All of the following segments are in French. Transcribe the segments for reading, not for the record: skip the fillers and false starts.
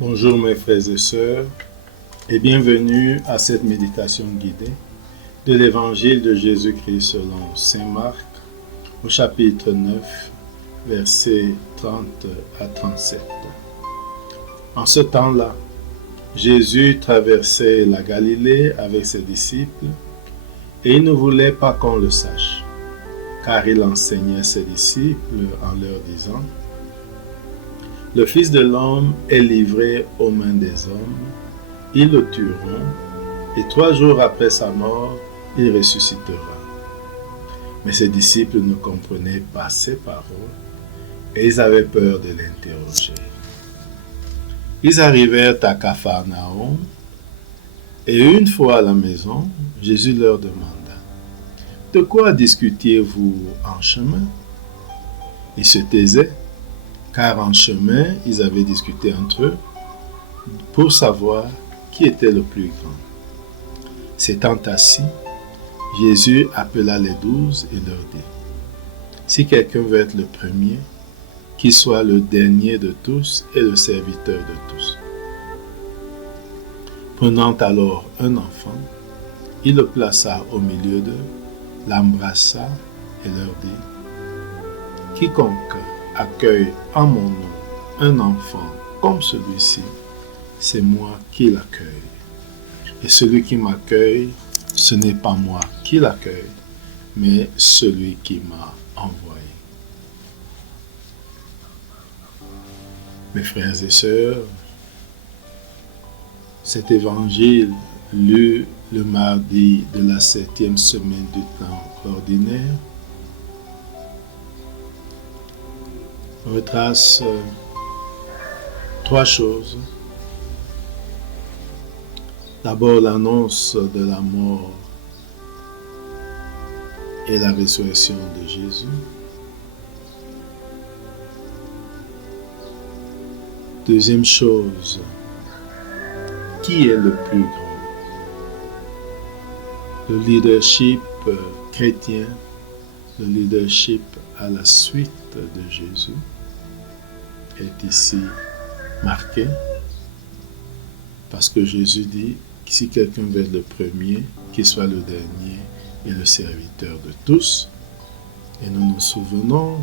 Bonjour mes frères et sœurs et bienvenue à cette méditation guidée de l'Évangile de Jésus-Christ selon Saint Marc au chapitre 9, versets 30 à 37. En ce temps-là, Jésus traversait la Galilée avec ses disciples et il ne voulait pas qu'on le sache, car il enseignait ses disciples en leur disant: le Fils de l'homme est livré aux mains des hommes, ils le tueront, et 3 jours après sa mort, il ressuscitera. Mais ses disciples ne comprenaient pas ces paroles, et ils avaient peur de l'interroger. Ils arrivèrent à Capharnaüm, et une fois à la maison, Jésus leur demanda: de quoi discutiez-vous en chemin? Ils se taisaient, car en chemin, ils avaient discuté entre eux pour savoir qui était le plus grand. S'étant assis, Jésus appela les 12 et leur dit: si quelqu'un veut être le premier, qu'il soit le dernier de tous et le serviteur de tous. Prenant alors un enfant, il le plaça au milieu d'eux, l'embrassa et leur dit: quiconque accueille en mon nom un enfant comme celui-ci, c'est moi qui l'accueille. Et celui qui m'accueille, ce n'est pas moi qui l'accueille, mais celui qui m'a envoyé. Mes frères et sœurs, cet évangile lu le mardi de la 7e semaine du temps ordinaire retrace 3 choses. D'abord, l'annonce de la mort et la résurrection de Jésus. Deuxième chose, qui est le plus grand? Le leadership chrétien, le leadership à la suite de Jésus est ici marqué, parce que Jésus dit que si quelqu'un veut être le premier, qu'il soit le dernier et le serviteur de tous. Et nous nous souvenons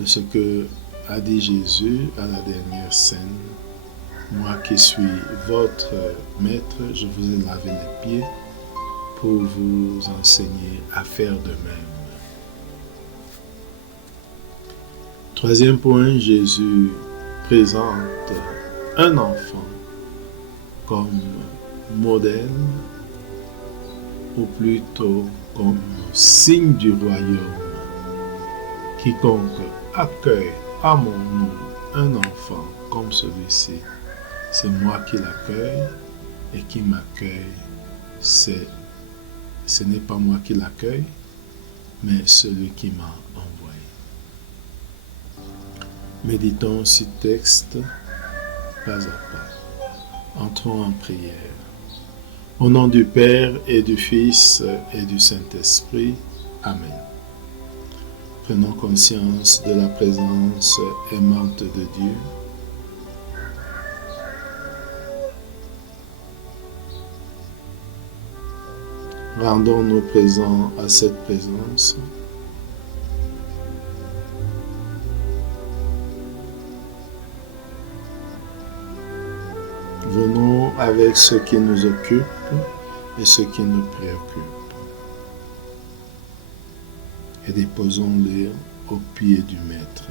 de ce que a dit Jésus à la dernière scène: moi qui suis votre maître, je vous ai lavé les pieds pour vous enseigner à faire de même. Troisième point, Jésus présente un enfant comme modèle, ou plutôt comme signe du royaume. Quiconque accueille à mon nom un enfant comme celui-ci, c'est moi qui l'accueille, et qui m'accueille, ce n'est pas moi qui l'accueille, mais celui qui m'a envoyé. Méditons ce texte pas à pas. Entrons en prière. Au nom du Père et du Fils et du Saint-Esprit. Amen. Prenons conscience de la présence aimante de Dieu. Rendons-nous présents à cette présence. Venons avec ce qui nous occupe et ce qui nous préoccupe, et déposons-les aux pieds du Maître.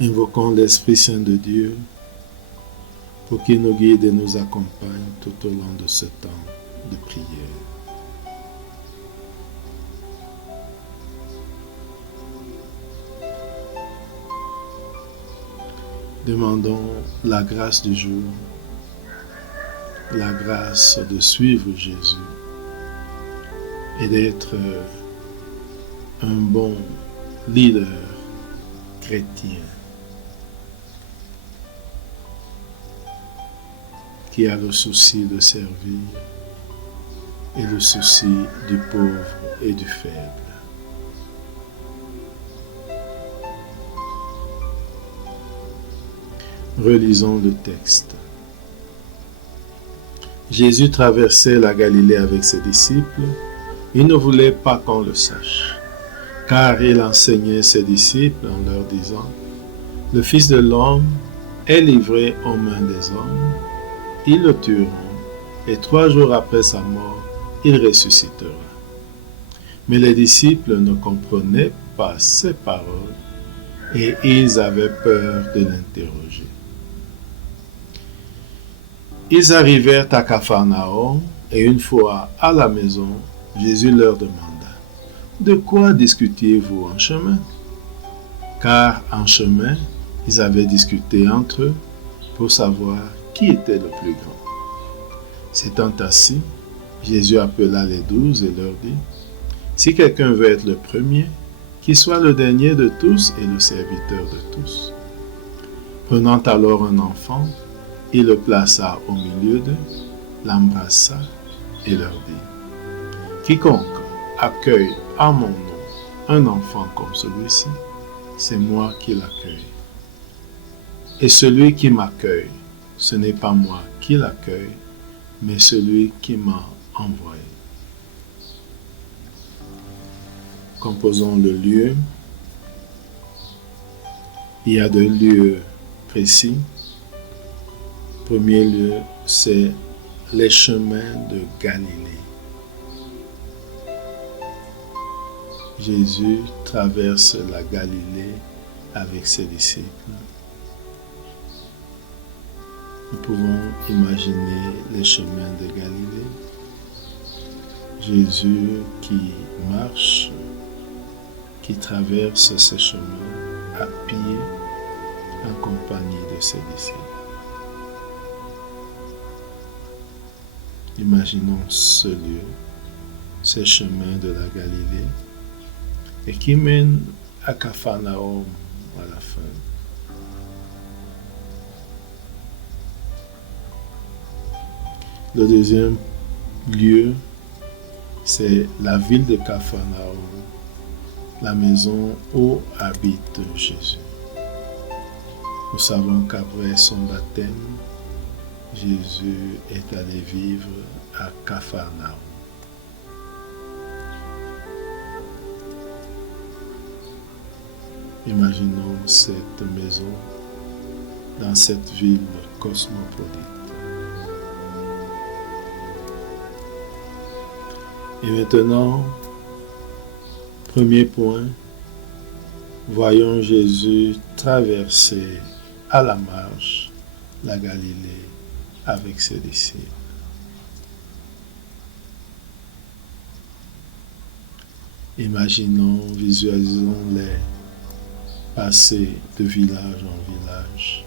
Invoquons l'Esprit Saint de Dieu pour qu'il nous guide et nous accompagne tout au long de ce temps de prière. Demandons la grâce du jour, la grâce de suivre Jésus et d'être un bon leader chrétien qui a le souci de servir et le souci du pauvre et du faible. Relisons le texte. Jésus traversait la Galilée avec ses disciples. Il ne voulait pas qu'on le sache, car il enseignait ses disciples en leur disant: « Le Fils de l'homme est livré aux mains des hommes, ils le tueront, et 3 jours après sa mort, il ressuscitera. » Mais les disciples ne comprenaient pas ces paroles et ils avaient peur de l'interroger. Ils arrivèrent à Capharnaüm et une fois à la maison, Jésus leur demanda: « De quoi discutiez-vous en chemin ?» Car en chemin, ils avaient discuté entre eux pour savoir qui était le plus grand. S'étant assis, Jésus appela les 12 et leur dit: « Si quelqu'un veut être le premier, qu'il soit le dernier de tous et le serviteur de tous. » Prenant alors un enfant, il le plaça au milieu d'eux, l'embrassa et leur dit: « Quiconque accueille en mon nom un enfant comme celui-ci, c'est moi qui l'accueille. Et celui qui m'accueille, ce n'est pas moi qui l'accueille, mais celui qui m'a envoyé. » Composons le lieu. Il y a 2 lieux précis. Premier lieu, c'est les chemins de Galilée. Jésus traverse la Galilée avec ses disciples. Nous pouvons imaginer les chemins de Galilée. Jésus qui marche, qui traverse ces chemins à pied en compagnie de ses disciples. Imaginons ce lieu, ces chemins de la Galilée, et qui mènent à Capharnaüm à la fin. Le deuxième lieu, c'est la ville de Capharnaüm, la maison où habite Jésus. Nous savons qu'après son baptême, Jésus est allé vivre à Capharnaüm. Imaginons cette maison dans cette ville cosmopolite. Et maintenant, premier point, voyons Jésus traverser à la marche la Galilée avec ses disciples. Imaginons, visualisons-les passer de village en village.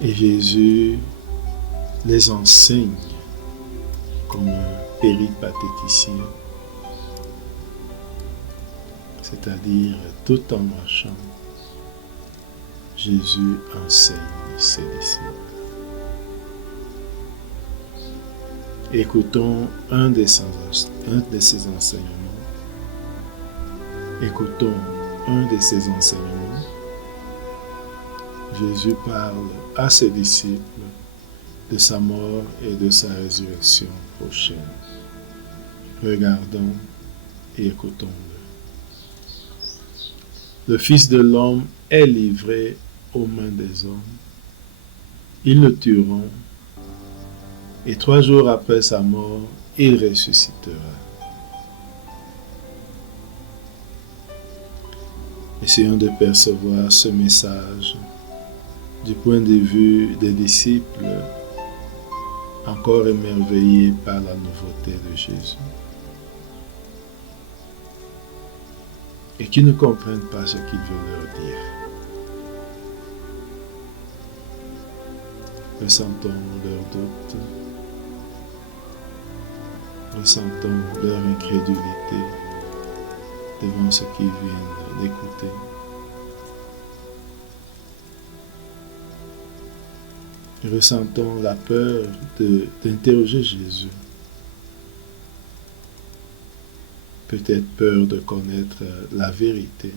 Et Jésus les enseigne comme un péripatéticien, c'est-à-dire tout en marchant, Jésus enseigne ses disciples. Écoutons un de ses enseignements. Écoutons un de ses enseignements. Jésus parle à ses disciples de sa mort et de sa résurrection prochaine. Regardons et écoutons-le. Le Fils de l'homme est livré aux mains des hommes. Ils le tueront, et 3 jours après sa mort, il ressuscitera. Essayons de percevoir ce message du point de vue des disciples encore émerveillés par la nouveauté de Jésus et qui ne comprennent pas ce qu'il veut leur dire. Ressentons leurs doutes, ressentons leur incrédulité devant ce qu'ils viennent d'écouter. Ressentons la peur d'interroger Jésus. Peut-être peur de connaître la vérité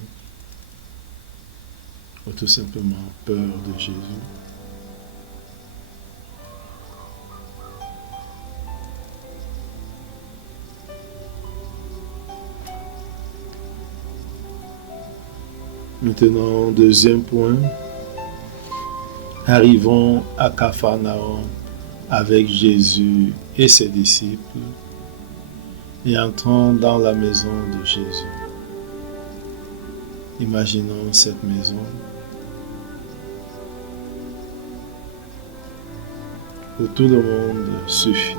ou tout simplement peur de Jésus. Maintenant, deuxième point, arrivons à Capharnaüm avec Jésus et ses disciples et entrons dans la maison de Jésus. Imaginons cette maison où tout le monde suffit,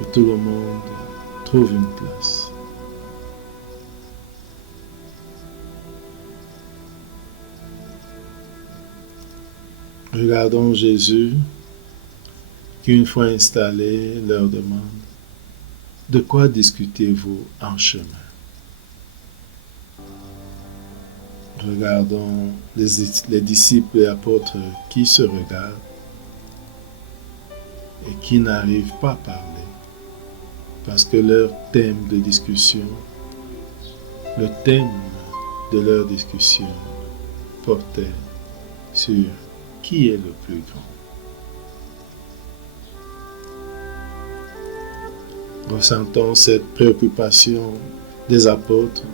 où tout le monde trouve une place. Regardons Jésus qui, une fois installé, leur demande « De quoi discutez-vous en chemin ?» Regardons les disciples et apôtres qui se regardent et qui n'arrivent pas à parler parce que leur thème de discussion, le thème de leur discussion portait sur qui est le plus grand. Ressentons cette préoccupation des apôtres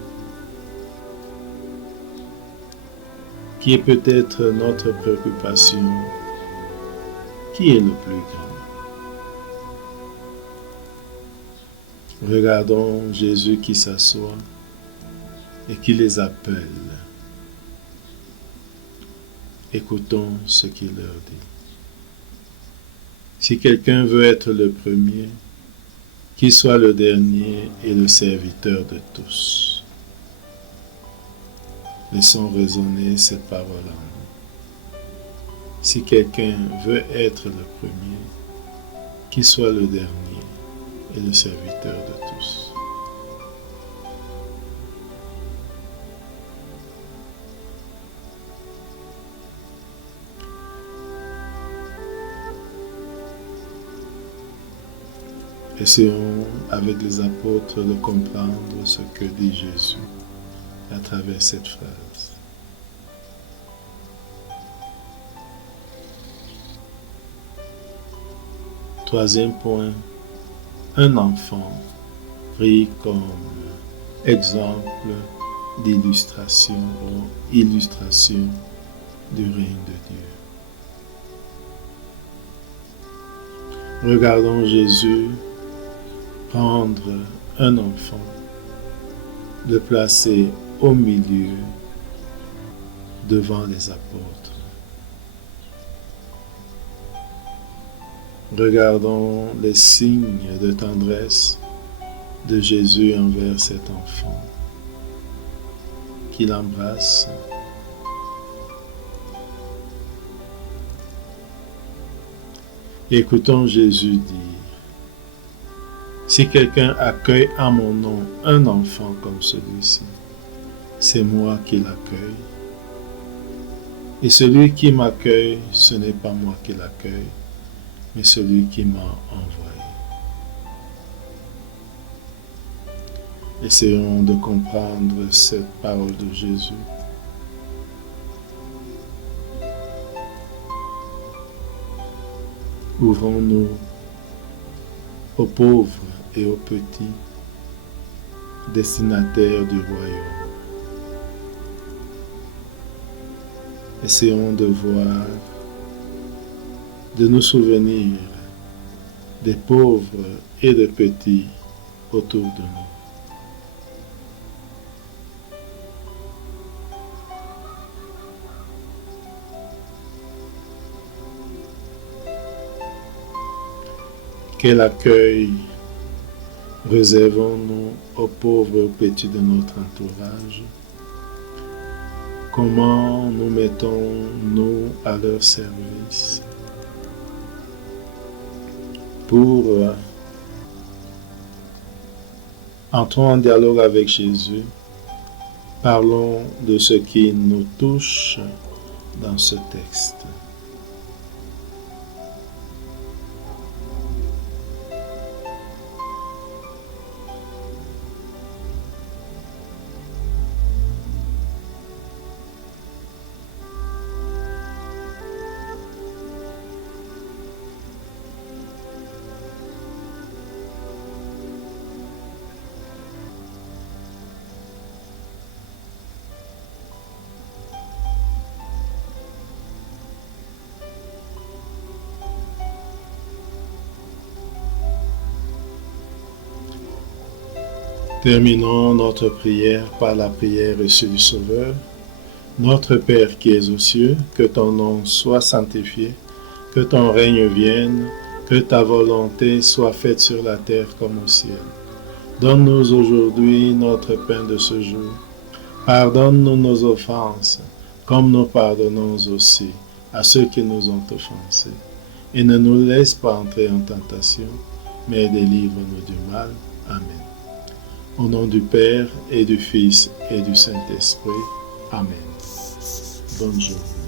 qui est peut-être notre préoccupation. Qui est le plus grand? Regardons Jésus qui s'assoit et qui les appelle. Écoutons ce qu'il leur dit. Si quelqu'un veut être le premier, qu'il soit le dernier et le serviteur de tous. Laissons résonner cette parole en nous. Si quelqu'un veut être le premier, qu'il soit le dernier et le serviteur de tous. Essayons avec les apôtres de comprendre ce que dit Jésus à travers cette phrase. Troisième point, un enfant pris comme exemple d'illustration ou illustration du règne de Dieu. Regardons Jésus prendre un enfant, le placer au milieu devant les apôtres. Regardons les signes de tendresse de Jésus envers cet enfant qu'il embrasse. Écoutons Jésus dire: si quelqu'un accueille en mon nom un enfant comme celui-ci, c'est moi qui l'accueille. Et celui qui m'accueille, ce n'est pas moi qui l'accueille, mais celui qui m'a envoyé. Essayons de comprendre cette parole de Jésus. Ouvrons-nous aux pauvres et aux petits, destinataires du royaume. Essayons de voir, de nous souvenir des pauvres et des petits autour de nous. Quel accueil réservons-nous aux pauvres et aux petits de notre entourage? Comment nous mettons-nous à leur service? Entrons en dialogue avec Jésus. Parlons de ce qui nous touche dans ce texte. Terminons notre prière par la prière reçue du Sauveur. Notre Père qui es aux cieux, que ton nom soit sanctifié, que ton règne vienne, que ta volonté soit faite sur la terre comme au ciel. Donne-nous aujourd'hui notre pain de ce jour. Pardonne-nous nos offenses, comme nous pardonnons aussi à ceux qui nous ont offensés. Et ne nous laisse pas entrer en tentation, mais délivre-nous du mal. Amen. Au nom du Père, et du Fils, et du Saint-Esprit. Amen. Bonne journée.